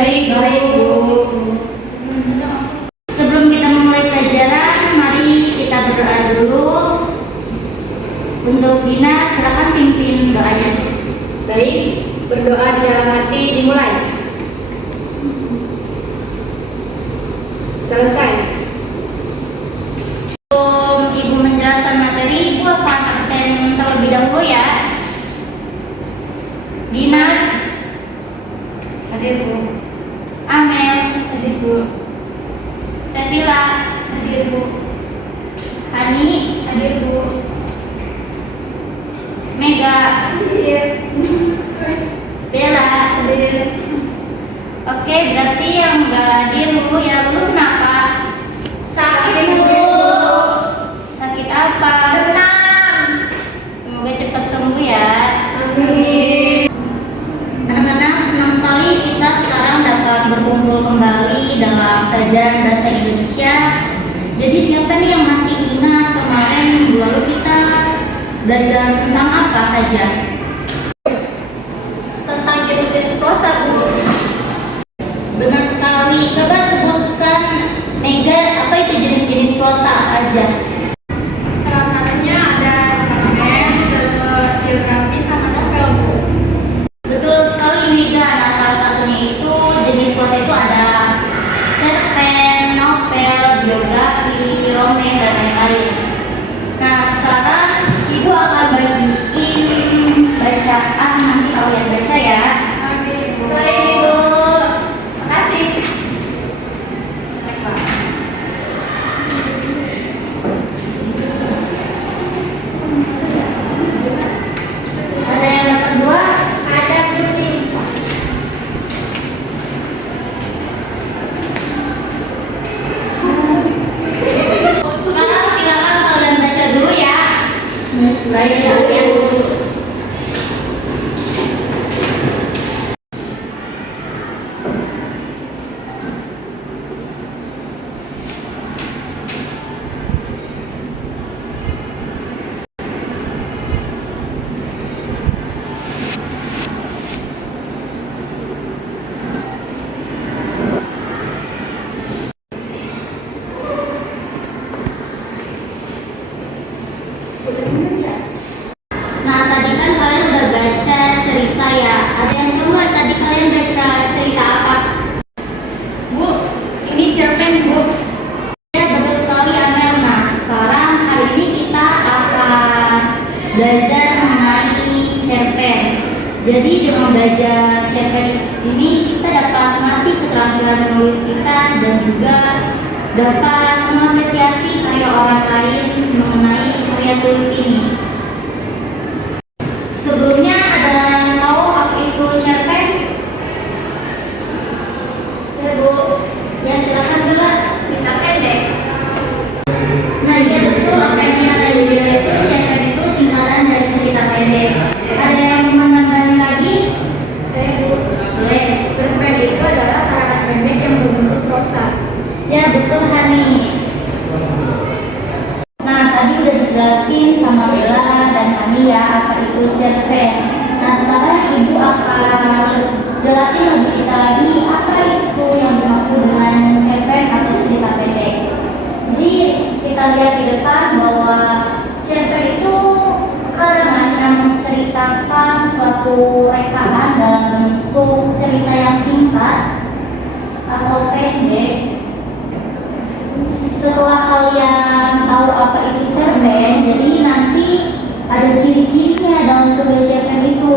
Baik, baik, Bu. Sebelum kita memulai pelajaran, mari kita berdoa dulu. Untuk Dina, silakan pimpin doanya. Baik, berdoa di dalam hati dimulai. Selesai. Sebelum Ibu menjelaskan materi, Ibu akan absen terlebih dahulu ya. Dina, Hadir, Bu. Amel, Hadir, Bu. Sevilla, Hadir, Bu. Hani, Hadir, Bu. Mega, Hadir. Bella. Hadir. Oke, berarti yang nggak hadir Lulu ya. Lulu kenapa? Sakit, Bu. Sakit apa? Tenang. Semoga cepat sembuh ya. Amin. Anak-anak, senang sekali kita sekarang dapat berkumpul kembali dalam pelajaran bahasa Indonesia. Jadi siapa nih yang masih ingat kemarin minggu lalu kita belajar tentang apa saja? Tentang jenis-jenis prosa, Bu. Benar sekali. Coba sebutkan Mega, apa itu jenis-jenis prosa aja? Salah satunya ada cerpen, terus biografi, sama novel, Bu. Betul sekali Mega. Nah, salah satunya itu jenis prosa itu ada cerpen, novel, biografi, roman, dan lain-lain. Nah, sekarang Ibu akan bagiin bacaan, nanti kalian baca ya. Amin, Bu. Baik Ibu, makasih. Ada yang dapat dua? Ada, Bu. Sekarang silakan kalian baca dulu ya. Baik, Bu. Nah, tadi kan kalian udah baca cerita ya. Ada yang coba tadi kalian baca cerita apa? Bu, ini cerpen, Bu. Ya, betul sekali Amel. Nah, sekarang hari ini kita akan belajar mengenai cerpen. Jadi dengan belajar cerpen ini kita dapat melatih keterampilan menulis kita dan juga dapat mengapresiasi karya orang lain mengenai karya tulis ini. Sebelumnya ada yang tahu apa itu cerpen? Ya Bu, ya silakan Bella, cerita pendek. Nah iya betul, apa yang kita tadi Bella itu cerpen itu singkatan dari cerita pendek. Ada yang mau menambahkan lagi? Saya, Bu. Boleh. Cerpen itu adalah karangan pendek yang berbentuk prosa. Ya betul Hani. Nah tadi udah dijelasin sama Bella dan Hani ya apa itu cerpen. Nah sekarang Ibu akan jelasin lebih kita lagi apa itu yang dimaksud dengan cerpen atau cerita pendek. Jadi kita lihat di depan bahwa cerpen itu karangan yang menceritakan suatu rekaman dalam bentuk cerita yang singkat atau pendek. Setelah kalian tahu apa itu cerpen, jadi nanti ada ciri-cirinya dalam sebuah cerpen itu.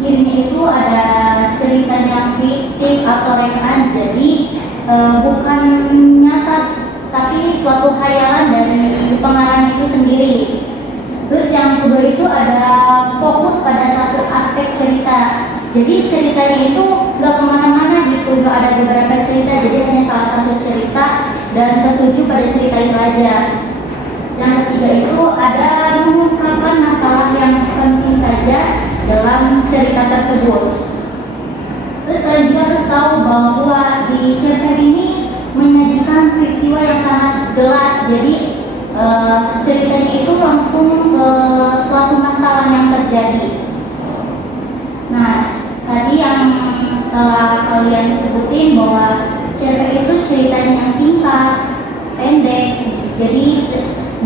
Cirinya itu ada ceritanya fiktif atau rekaman, jadi bukan nyata, tapi suatu khayalan dari pengarang itu sendiri. Terus yang kedua itu ada fokus pada satu aspek cerita. Jadi ceritanya itu nggak kemana-mana gitu, nggak ada beberapa cerita, jadi hanya salah satu cerita dan tertuju pada cerita itu aja. Yang ketiga itu ada mengungkapkan masalah yang penting saja dalam cerita tersebut. Terus kalian juga harus tahu bahwa di cerpen ini menyajikan peristiwa yang sangat jelas. Jadi ceritanya itu langsung ke suatu masalah yang terjadi. Nah, tadi yang telah kalian kalian sebutin bahwa cerpen itu ceritanya yang singkat, pendek, jadi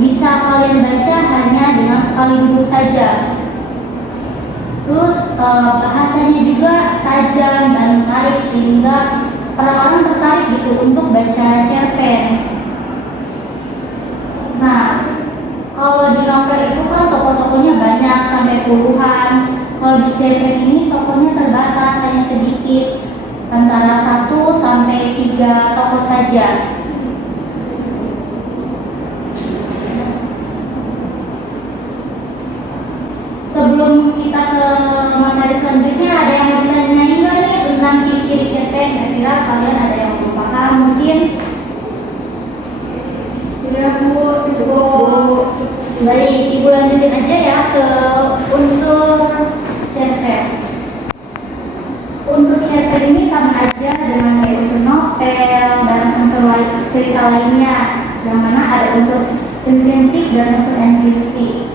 bisa kalian baca hanya dengan sekali duduk saja. Terus bahasanya juga tajam dan menarik sehingga orang-orang tertarik gitu untuk baca cerpen. Nah, kalau di novel itu kan tokoh-tokohnya banyak sampai puluhan. Kalau di cerpen ini tokohnya terbatas, hanya sedikit, antara 1 sampai 3 tokoh saja. Sebelum kita ke materi selanjutnya, ada yang mau ditanyain nggak nih tentang ciri-ciri cerpen? Kira-kira kalian ada yang belum paham mungkin? Sudah Bu, cukup. Baik, Ibu lanjutin aja ya ke unsur cerpen. Unsur cerpen ini sama aja dengan kayak unsur novel dan unsur cerita lainnya, yang mana ada unsur intrinsik dan unsur ekstrinsik.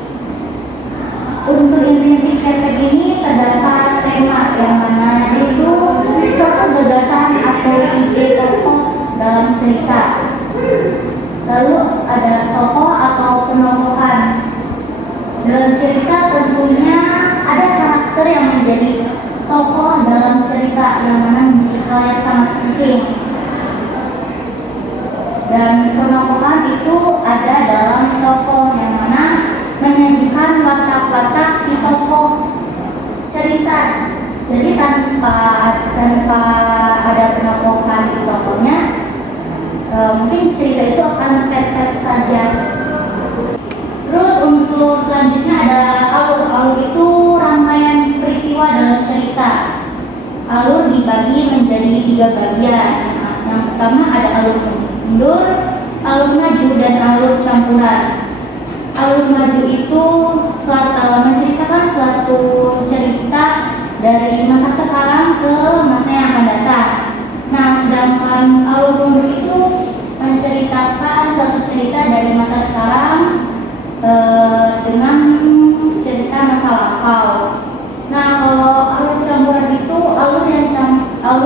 Unsur intrinsik cerpen ini terdapat tema yang mana itu suatu gagasan atau ide tokoh dalam cerita. Lalu ada tokoh atau penokohan. Dalam cerita tentunya ada karakter yang menjadi tokoh dalam cerita yang mana menjadi hal yang sangat penting. Dan penokohan itu ada dalam tokoh yang mana menyajikan watak-watak si tokoh cerita. Jadi tanpa ada penokohan di tokohnya, mungkin cerita itu akan flat saja. Terus unsur selanjutnya ada alur. Alur itu rangkaian peristiwa dalam cerita. Alur dibagi menjadi 3 bagian. Yang pertama ada alur mundur, alur maju, dan alur campuran. Alur maju itu menceritakan suatu cerita dari masa sekarang ke masa yang akan datang. Nah, sedangkan alur mundur itu menceritakan suatu cerita dari masa sekarang dengan cerita masa lampau. Nah, kalau alur campuran itu alur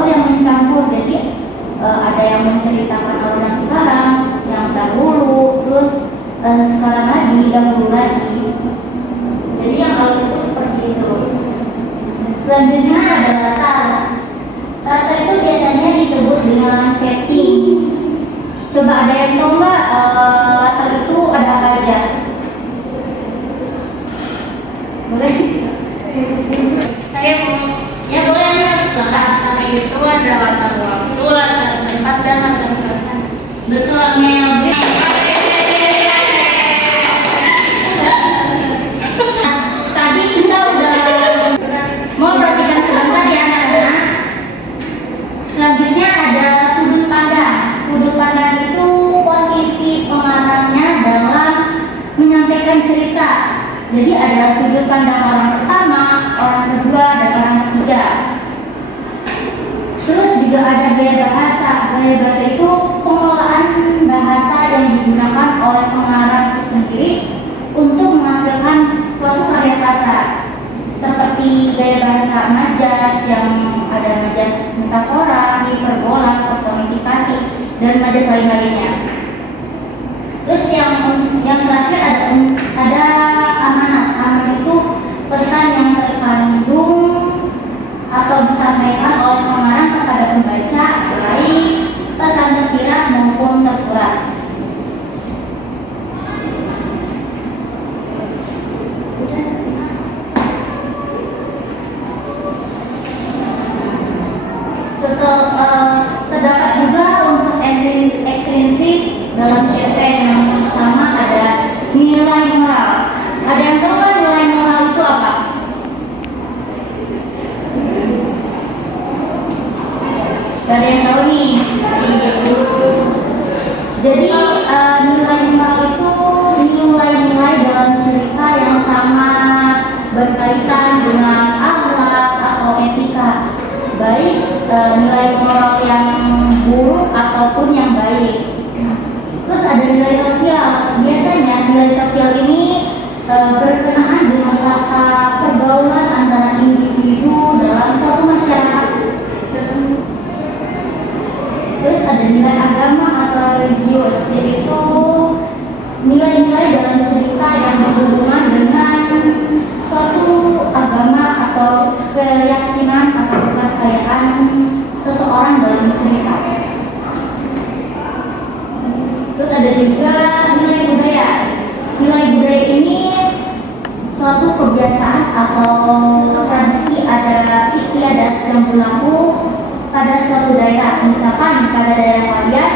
yang mencampur. Jadi ada yang menceritakan alur yang sekarang, yang dahulu, terus sekarang lagi, dahulu lagi. Jadi yang alur itu seperti itu. Selanjutnya ada latar. Latar itu biasanya disebut dengan setting. Coba ada yang tahu nggak latar itu ada apa aja? Boleh? Saya mau. Ya boleh ya. Latar itu ada latar waktu, latar tempat, dan latar suasana. Betul, Amel. Tadi kita udah mau perhatikan sebentar ya anak-anak. Selanjutnya ada sudut pandang. Sudut pandang itu posisi pengarangnya dalam menyampaikan cerita. Jadi ada sudut pandang orang pertama, orang kedua, dan orang ketiga. Terus juga ada gaya bahasa. Gaya bahasa itu pengelolaan bahasa yang digunakan oleh pengarang itu sendiri untuk menghasilkan suatu karya sastra. Seperti gaya bahasa majas, yang ada majas metafora, hiperbola, personifikasi, dan majas lain-lainnya. Terus yang terakhir ada amanat. Amanat itu pesan yang terkandung atau disampaikan oleh pengarang kepada pembaca, baik pesan tersirat maupun tersurat. Terdapat juga untuk ekstrinsik dalam cerpen. Yang pertama ada nilai moral. Ada yang tahu nggak nilai moral itu apa? Gak ada yang tahu nih. Jadi nilai moral itu nilai-nilai dalam cerita yang sangat berkaitan dengan akhlak atau etika, baik nilai moral yang buruk ataupun yang baik. Terus ada nilai sosial. Biasanya nilai sosial ini berkenaan dengan tata pergaulan antara individu dalam suatu masyarakat. nilai agama atau religius, yaitu nilai-nilai dalam cerita yang berhubungan dengan suatu agama atau keyakinan atau kepercayaan seseorang dalam cerita. Terus ada juga nilai budaya. Nilai budaya ini suatu kebiasaan atau tradisi istiadat yang berlaku pada suatu daerah. Misalkan pada daerah kalian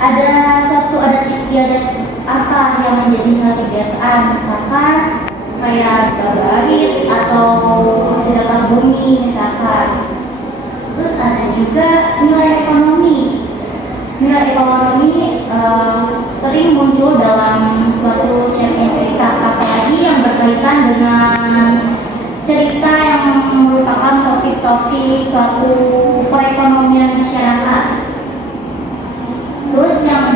ada suatu adat istiadat apa yang menjadi hal kebiasaan, misalkan kayak babarit atau sedekah bumi misalkan. Terus ada juga nilai ekonomi. Nilai ekonomi sering muncul dalam suatu cerita, apalagi yang berkaitan dengan cerita yang merupakan topik-topik suatu perekonomian masyarakat. Terus yang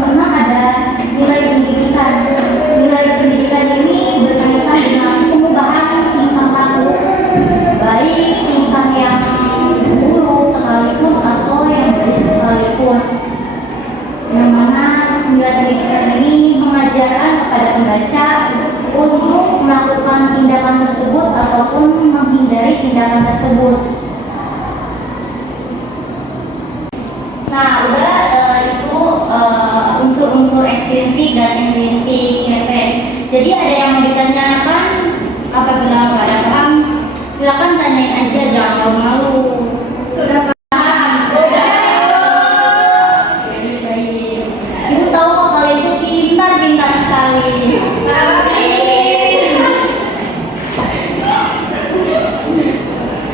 pernah ada nilai pendidikan. Nilai pendidikan ini berkaitan dengan pengubahan tingkah laku, baik tingkah yang buruk sekalipun atau yang baik sekalipun. Yang mana nilai pendidikan ini mengajarkan kepada pembaca untuk melakukan tindakan tersebut ataupun menghindari tindakan tersebut. Nah, udah itu unsur-unsur ekstrinsik dan intrinsik cerpen. Jadi ada yang mau ditanyakan? Apabila nggak ada paham, silakan tanyain aja, jangan malu. Sudah paham? Sudah. Baik. Ibu tahu kok kalian itu pintar sekali.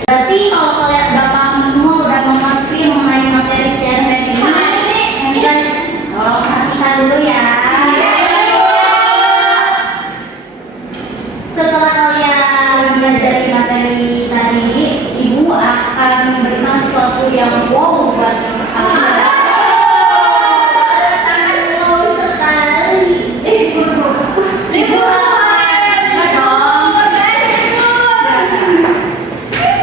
Berarti kalau kalian udah paham semua, udah mengerti mengenai materi cerpen ini, dan tolong perhatikan dulu ya. Setelah kalian belajar materi tadi, ibu akan memberikan sesuatu yang wow buat kalian. Sangat wow sekali. Ibu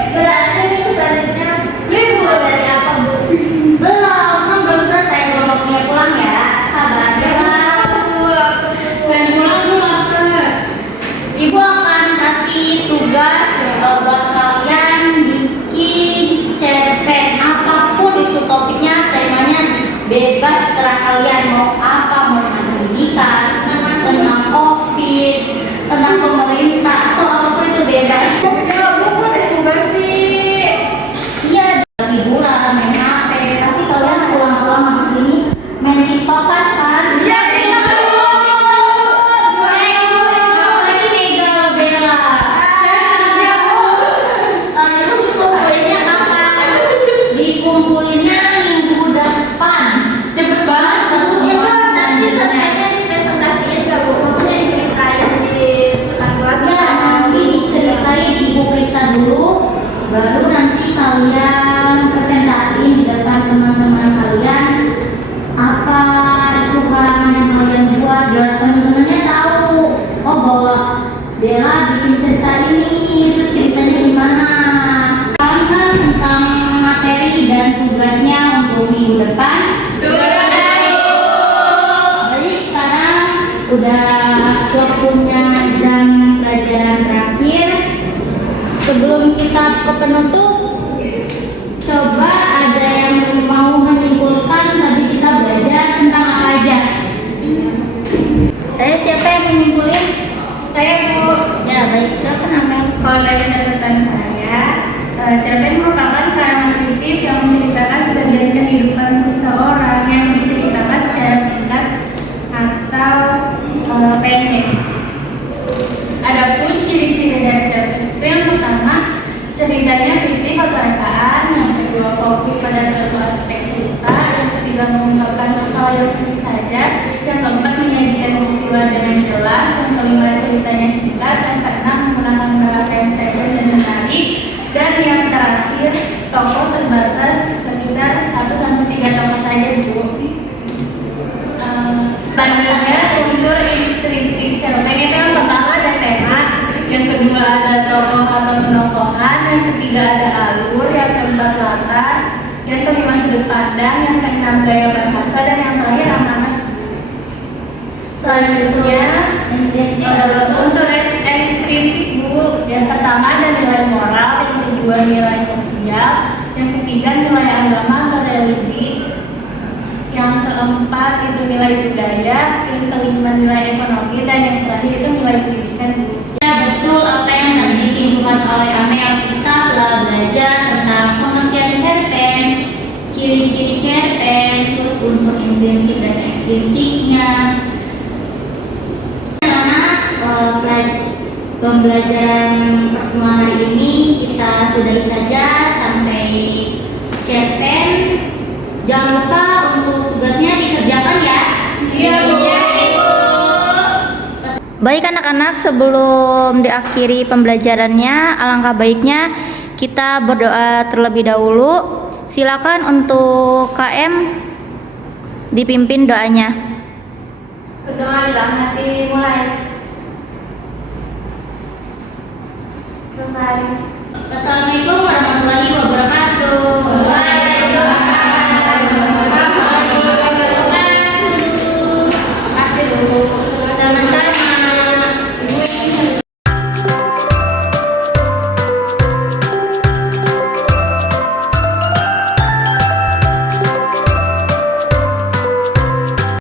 berarti minggu selanjutnya libur dari apa, Bu? Belum selesai, belum punya pulang ya. Sabar ya, Bu. Pengen pulang Bu, lapar. Ibu akan kasih tugas buat kalian bikin cerpen apapun itu topiknya, temanya bebas terserah kalian mau apa, mau tentang pendidikan, tentang COVID, tentang pemerintah atau apapun itu bebas. Liburan, main HP, pasti kalian pulang-pulang habis ini main TikTok kan? Iya, dikumpulinnya minggu depan. Cepet banget, itu nanti ceritanya dipresentasiin gak, Bu? Maksudnya diceritain di depan kelas? Ya, nanti diceritain, Ibu periksa dulu, baru nanti kalian presentasiin di depan teman-teman kalian apa itu karangan yang kalian buat, biar teman-temannya tahu, oh bahwa Bella bikin cerita ini, itu ceritanya gimana. Paham kan tentang materi dan tugasnya untuk minggu depan? Sudah. Jadi sekarang udah waktunya jam pelajaran terakhir. Sebelum kita ke penutup, coba ada yang mau menyimpulkan tadi kita belajar tentang apa aja? Siapa yang menyimpulin? Saya, Bu. Ya, baik. Siapa namanya? Kalau dari catatan saya, cerpen merupakan karangan fiktif yang menceritakan sebagian kehidupan seseorang yang diceritakan secara singkat atau pendek. Adapun ciri-ciri dari cerpen itu, yang pertama, ceritanya fiktif atau rekaan, yang kedua fokus pada suatu aspek cerita, yang ketiga mengungkapkan masalah yang penting saja, yang keempat menyajikan peristiwa dengan jelas, yang kelima ceritanya singkat, yang keenam menggunakan bahasa yang tajam dan menarik, dan yang terakhir tokoh terbatas sekitar 1-3 tokoh saja, Bu. Selanjutnya unsur intrinsik cerpen itu, yang pertama ada tema, yang kedua ada tokoh atau penokohan, yang ketiga ada alur, yang keempat latar, yang kelima sudut pandang, yang keenam gaya bahasa, dan yang terakhir amanah. Selanjutnya unsur ekstrinsik Bu. Yang pertama ada nilai moral, yang kedua nilai sosial, yang ketiga nilai agama atau religi, yang keempat itu nilai budaya, yang kelima nilai ekonomi, dan yang terakhir itu nilai pendidikan Bu. Ya betul apa yang tadi disimpulkan oleh Amel. Kita telah belajar tentang pengertian cerpen, ciri-ciri cerpen, terus unsur intrinsik dan ekstrinsiknya. Pembelajaran pertemuan hari ini kita sudahi saja sampai cerpen. Jangan lupa untuk tugasnya dikerjakan ya. Iya Bu. Baik anak-anak, sebelum diakhiri pembelajarannya, alangkah baiknya kita berdoa terlebih dahulu. Silakan untuk KM dipimpin doanya. Berdoa di dalam hati, mulai. Selesai. Assalamualaikum warahmatullahi wabarakatuh.